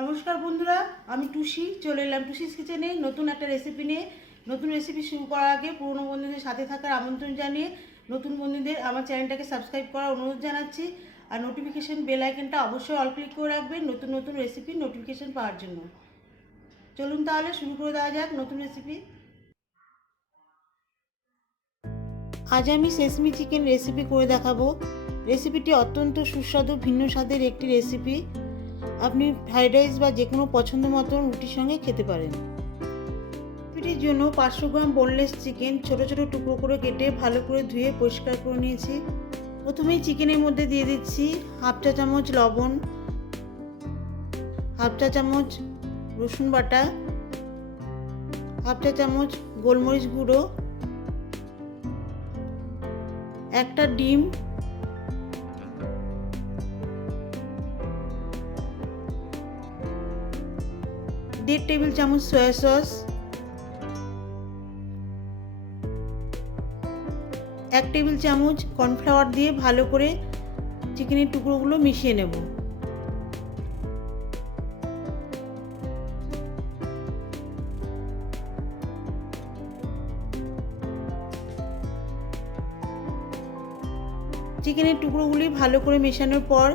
নমস্কার বন্ধুরা, আমি টুসি চলে এলাম টুসিস কিচেনে নতুন একটা রেসিপি নিয়ে। নতুন রেসিপি শুরু করার আগে পুরনো বন্ধুদের সাথে থাকার আমন্ত্রণ জানিয়ে নতুন বন্ধুদের আমার চ্যানেলটাকে সাবস্ক্রাইব করার অনুরোধ জানাচ্ছি। আর নোটিফিকেশান বেল আইকনটা অবশ্যই অল ক্লিক করে রাখবেন নতুন নতুন রেসিপির নোটিফিকেশান পাওয়ার জন্য। চলুন তাহলে শুরু করে দেওয়া যাক নতুন রেসিপি। আজ আমি সেসমি চিকেন রেসিপি করে দেখাবো। রেসিপিটি অত্যন্ত সুস্বাদু ভিন্ন স্বাদের একটি রেসিপি। আপনি ফ্রাইড রাইস বা যে কোনো পছন্দ মতন রুটির সঙ্গে খেতে পারেন। রেসিপিটির জন্য 500 গ্রাম বোনলেস চিকেন ছোট ছোট টুকরো করে কেটে ভালো করে ধুয়ে পরিষ্কার করে নিয়েছি। প্রথমেই চিকেনের মধ্যে দিয়ে দিচ্ছি হাফ চা চামচ লবণ, হাফ চা চামচ রসুন বাটা, হাফ চা চামচ গোলমরিচ গুঁড়ো, একটা ডিম, 1.5 টেবিল চামচ সয়া সস, 1 টেবিল চামচ কর্নফ্লাওয়ার দিয়ে ভালো করে চিকেনের টুকরোগুলো মিশিয়ে নেব। চিকেনের টুকরোগুলি ভালো করে মেশানোর পর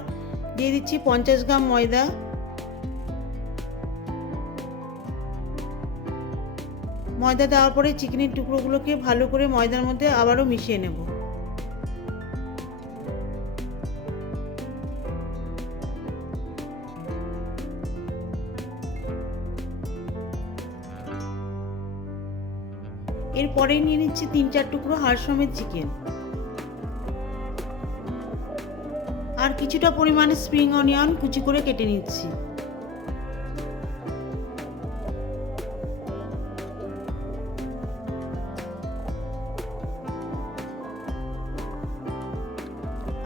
দিয়ে দিচ্ছি 50 গ্রাম ময়দা। ময়দা দেওয়ার পরে চিকেনের টুকরোগুলোকে ভালো করে ময়দার মধ্যে আবারও মিশিয়ে নেব। এরপরেই নিয়ে নিচ্ছি 3-4 টুকরো হাড় সমেত চিকেন আর কিছুটা পরিমাণে স্প্রিং অনিয়ন কুচি করে কেটে নিচ্ছি।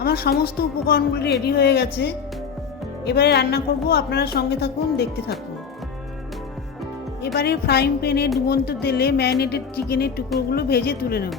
আমার সমস্ত উপকরণগুলো রেডি হয়ে গেছে। এবারে রান্না করব, আপনারা সঙ্গে থাকুন, দেখতে থাকুন। এবারে ফ্রাইং প্যানে ডুবন্ত তেলে ম্যারিনেটেড চিকেনের টুকরোগুলো ভেজে তুলে নেব।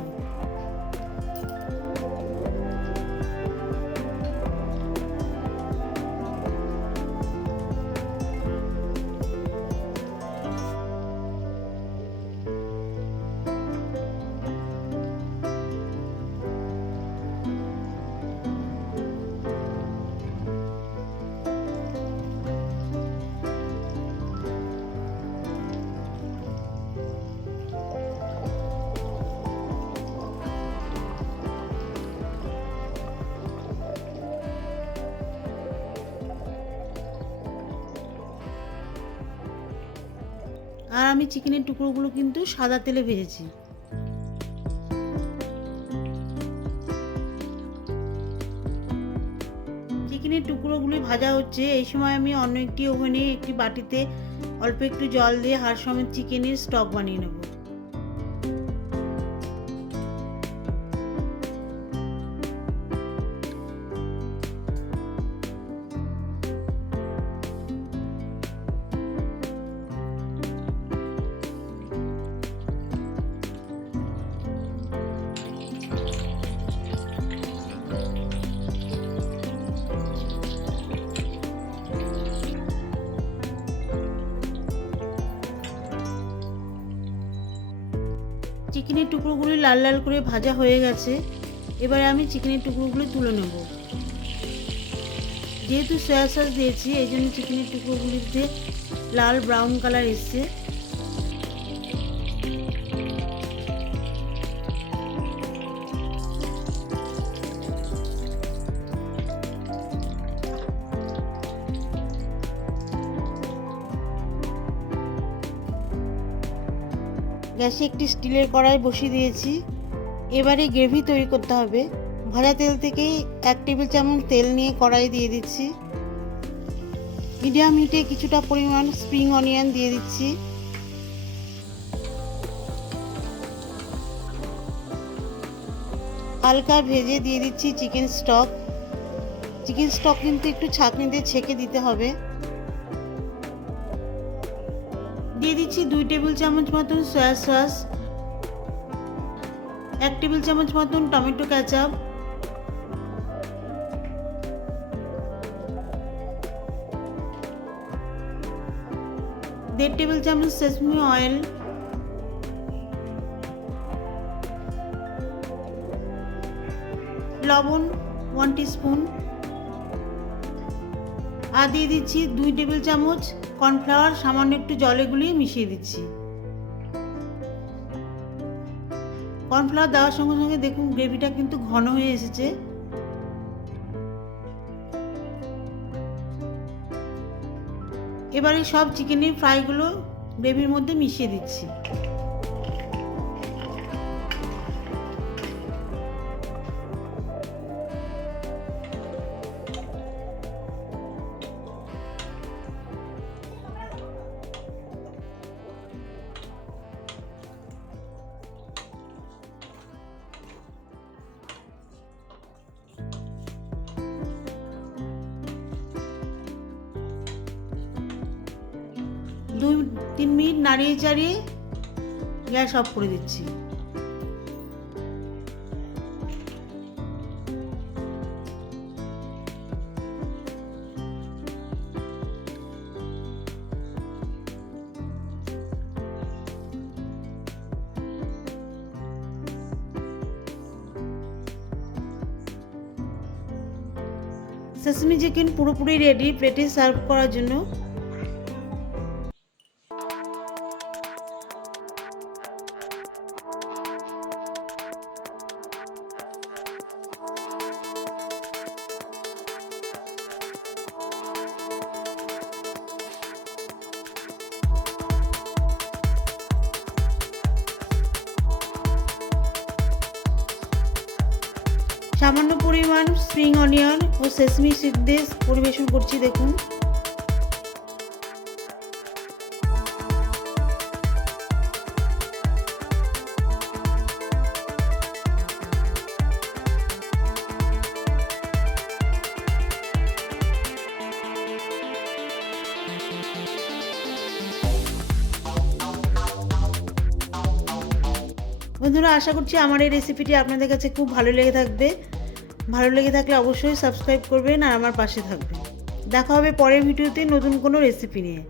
আর আমি চিকেনের টুকরোগুলো কিন্তু সাদা তেলে ভেজেছি। চিকেনের টুকরোগুলি ভাজা হচ্ছে, এই সময় আমি অন্য একটি ওভেনে একটি বাটিতে অল্প একটু জল দিয়ে হাড় সমেত চিকেনের স্টক বানিয়ে নেব। চিকেনের টুকরোগুলি লাল লাল করে ভাজা হয়ে গেছে। এবারে আমি চিকেনের টুকরোগুলি তুলে নেব। যেহেতু সয়া সস দিয়েছি এই জন্য চিকেনের টুকরোগুলিতে লাল ব্রাউন কালার এসছে। গ্যাসে একটি স্টিলের কড়াই বসিয়ে দিয়েছি। এবারে গ্রেভি তৈরি করতে হবে। ভাজা তেল থেকেই 1 টেবিল চামচ তেল নিয়ে কড়াই দিয়ে দিচ্ছি। মিডিয়াম হিটে কিছুটা পরিমাণ স্প্রিং অনিয়ন দিয়ে দিচ্ছি। হালকা ভেজে দিয়ে দিচ্ছি চিকেন স্টক। চিকেন স্টক কিন্তু একটু ছাঁকনিতে ছেঁকে দিতে হবে। দিয়ে দিচ্ছি 2 টেবিল চামচ মতন সয়া সস, 1 টেবিল চামচ মতন টমেটো কেচাপ, 1.5 টেবিল চামচ সেসমি অয়েল, লবণ 1 টিস্পুন, আর দিয়ে দিচ্ছি 2 টেবিল চামচ কর্নফ্লাওয়ার, সামান্য একটু জলে গুলিয়ে মিশিয়ে দিচ্ছি। কর্নফ্লাওয়ার দেওয়ার সঙ্গে সঙ্গে দেখুন গ্রেভিটা কিন্তু ঘন হয়ে এসেছে। এবারে সব চিকেনের ফ্রাইগুলো গ্রেভির মধ্যে মিশিয়ে দিচ্ছি। দুই 3 মিনিট নাড়িয়ে চাড়িয়ে গ্যাস অফ করে দিচ্ছি। সেসমি চিকেন পুরোপুরি রেডি প্লেটে সার্ভ করার জন্য। সামান্য পরিমাণ স্প্রিং অনিয়ন ও সেসমি সিড দিয়ে পরিবেশন করছি দেখুন। বন্ধুরা, আশা করছি আমার এই রেসিপিটি আপনাদের কাছে খুব ভালো লেগে থাকবে। ভালো লেগে থাকলে অবশ্যই সাবস্ক্রাইব করবেন আর আমার পাশে থাকবেন। দেখা হবে পরের ভিডিওতে নতুন কোনো রেসিপি নিয়ে।